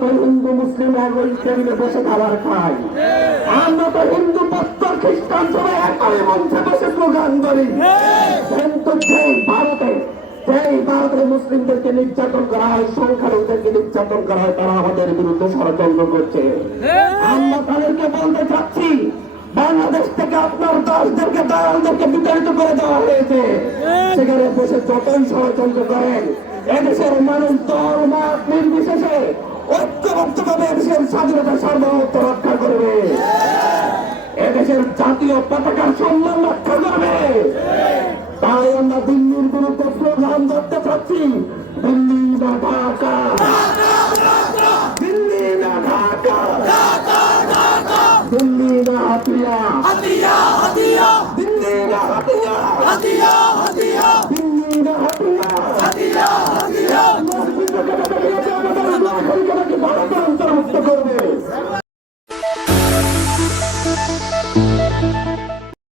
তো হিন্দু, মুসলিম একই টেবিলে বসে খাবার খাই আমরা তো হিন্দু পত্তর খ্রিস্টান সবাই একই মঞ্চে বসে স্লোগান করি কিন্তু সেই ভারতে সেই ভারতের মুসলিমদেরকে নির্যাতন করা হয়, সংখ্যালঘুদেরকে নির্যাতন করা হয়, তারা আমাদের বিরুদ্ধে ষড়যন্ত্র করছে। আমরা তাদেরকে বলতে চাচ্ছি, বাংলাদেশ থেকে আপনার দাসদেরকে দালালদেরকে বিতাড়িত করে দেওয়া হয়েছে। সেখানে বসে যতই ষড়যন্ত্র করেন, এদেশের মানুষ দল, মত ঐক্যবদ্ধভাবে এদেশের স্বাধীনতা সার্বভৌমত্ব রক্ষা করবে। এদেশের জাতীয় পতাকার সম্মান রক্ষা করবে। তাই আমরা দিল্লির বিরুদ্ধে স্লোগান করতে চাচ্ছি। দিল্লি না ঢাকা। দিল্লি না ঢাকা। দিল্লি না হাতিয়া। হাতিয়া হাতিয়া।